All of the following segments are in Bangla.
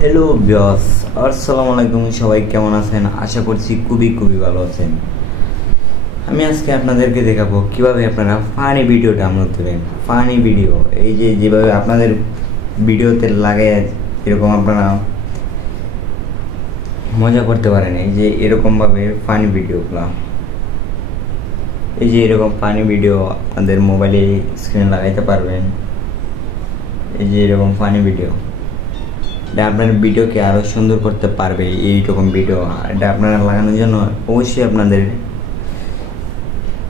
হ্যালো বিয়স, আসসালামু আলাইকুম। সবাই কেমন আছেন? আশা করছি খুবই ভালো আছেন। আমি আজকে আপনাদেরকে দেখাবো কিভাবে আপনারা ফানি ভিডিও ডাউনলোড দেবেন। ফানি ভিডিও এই যেভাবে আপনাদের ভিডিওতে লাগে এরকম আপনারা মজা করতে পারেন। এই যে এরকমভাবে ফানি ভিডিওগুলো, এই যে এরকম ফানি ভিডিও আপনাদের মোবাইলে স্ক্রিনে লাগাইতে পারবেন। এই যে এরকম ফানি ভিডিও, এটা আপনার ভিডিওকে আরও সুন্দর করতে পারবে। এইরকম ভিডিও এটা আপনারা লাগানোর জন্য অবশ্যই আপনাদের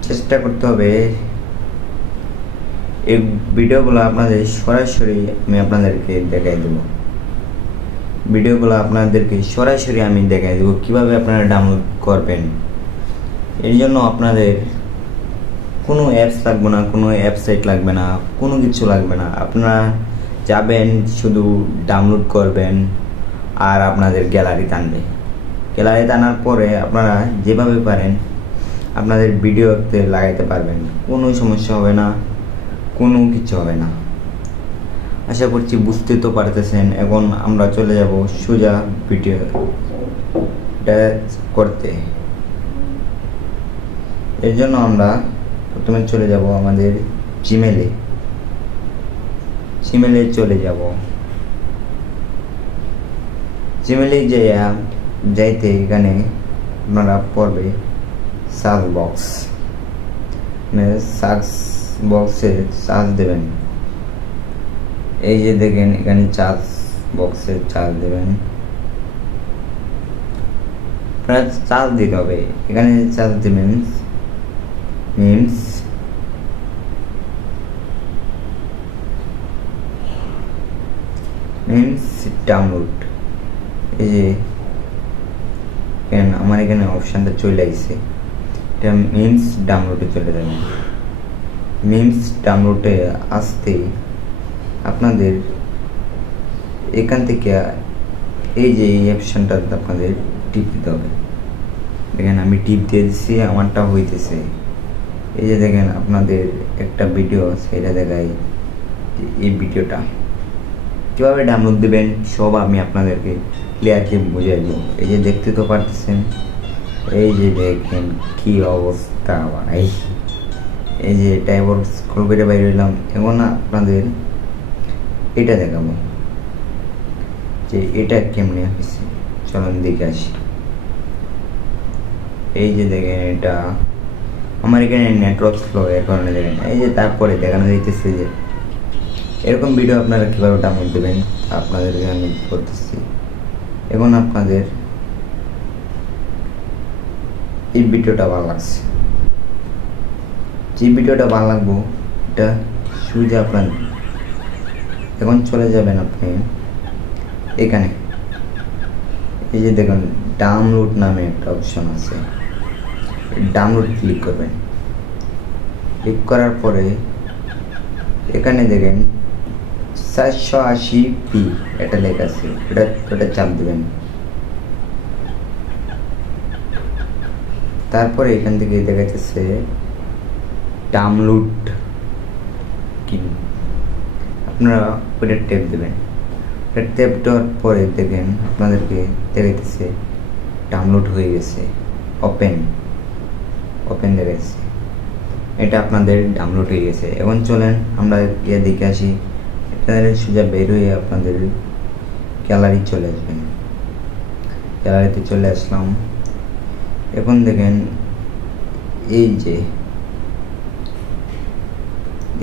চেষ্টা করতে হবে। এই ভিডিওগুলো আপনাদের সরাসরি আমি আপনাদেরকে দেখাই দেবো। ভিডিওগুলো আপনাদেরকে সরাসরি আমি দেখাই দেবো কীভাবে আপনারা ডাউনলোড করবেন। এর জন্য আপনাদের কোনো অ্যাপস লাগবে না, কোনো ওয়েবসাইট লাগবে না, কোনো কিছু লাগবে না। আপনারা যাবেন, শুধু ডাউনলোড করবেন আর আপনাদের গ্যালারি টানবে। গ্যালারি টানার পরে আপনারা যেভাবে পারেন আপনাদের ভিডিওতে লাগাইতে পারবেন। কোনো সমস্যা হবে না, কোনো কিছু হবে না। আশা করছি বুঝতে তো পারতেছেন। এখন আমরা চলে যাব সোজা ভিডিওটা করতে। এর জন্য আমরা প্রথমে চলে যাব আমাদের জিমেলে চলে যাব। জিমেলে যাইতে এখানে আপনারা পড়বে সার্চ বক্সে সার্চ দেবেন। এই যে দেখেন এখানে সার্চ বক্সে সার্চ দেবেন। আপনারা সার্চ দিতে হবে, এখানে সার্চ দেবেন মিমস ডাউনলোড। এই যে আমার এখানে অপশানটা চলে আসছে, এটা মিমস ডাউনলোডে চলে যাবেন। মিমস ডাউনলোডে আসতে আপনাদের এখান থেকে এই যে এই অপশানটা আপনাদের টিপ দিতে হবে। দেখেন আমি টিপ দিয়ে দিচ্ছি, আমারটা হইতেছে। এই যে দেখেন আপনাদের একটা ভিডিও সেটা দেখায়। এই ভিডিওটা কীভাবে ডাউনলোড দেবেন সব আমি আপনাদেরকে ক্লিয়ারলি বুঝিয়ে দেবো। এই যে দেখতে তো পারতেছেন, এই যে দেখেন কি অবস্থা ভাই। এই যে এটা এবার স্ক্রল করে বাইরে হইলাম। এখন আপনাদের এটা দেখাবো যে এটা কেমনে হয়েছে। চলুন দেখে আসি। এই যে দেখেন এটা আমার এখানে নেটওয়ার্ক স্লো, এর কারণে দেখেন। এই যে তারপরে দেখানো যাইতেছে যে এরকম ভিডিও আপনারা কীভাবে ডাউনলোড দেবেন আপনাদেরকে আমি বলতেছি। এখন আপনাদের এই ভিডিওটা ভালো লাগছে, যে ভিডিওটা ভালো লাগবো এটা সুবিধা আপনার। এখন চলে যাবেন আপনি এখানে, এই যে দেখুন ডাউনলোড নামে একটা অপশন আছে, ডাউনলোড ক্লিক করবেন। ক্লিক করার পরে এখানে দেখেন 480p এটা লেখা আছে, ওটা চাপ দেবেন। তারপরে এখান থেকে দেখা যাচ্ছে ডাউনলোড কি, আপনারা ওটা ট্যাপ দেবেন। ওটা ট্যাপ দেওয়ার পরে দেখেন আপনাদেরকে দেখাইতেছে ডাউনলোড হয়ে গেছে। ওপেন দেখাচ্ছে, এটা আপনাদের ডাউনলোড হয়ে গেছে। এখন চলেন আমরা দেখে আসি। সোজা বের হয়ে আপনাদের গ্যালারি চলে আসবেন। গ্যালারিতে চলে আসলাম। এখন দেখেন এই যে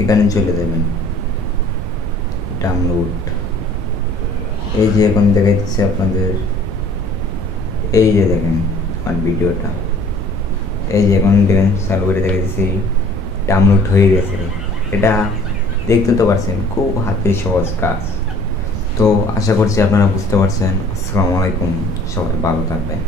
এখানে চলে যাবেন ডাউনলোড। এই যে এখন দেখাইতেছে আপনাদের, এই যে দেখেন আমার ভিডিওটা, এই যে এখন দেখেন চালু করে দেখাইতেছি ডাউনলোড হয়ে গেছে। এটা দেখতে তো পারছেন, খুব হাতের সহজ কাজ। তো আশা করছি আপনারা বুঝতে পারছেন। আসসালামু আলাইকুম, সবাই ভালো থাকবেন।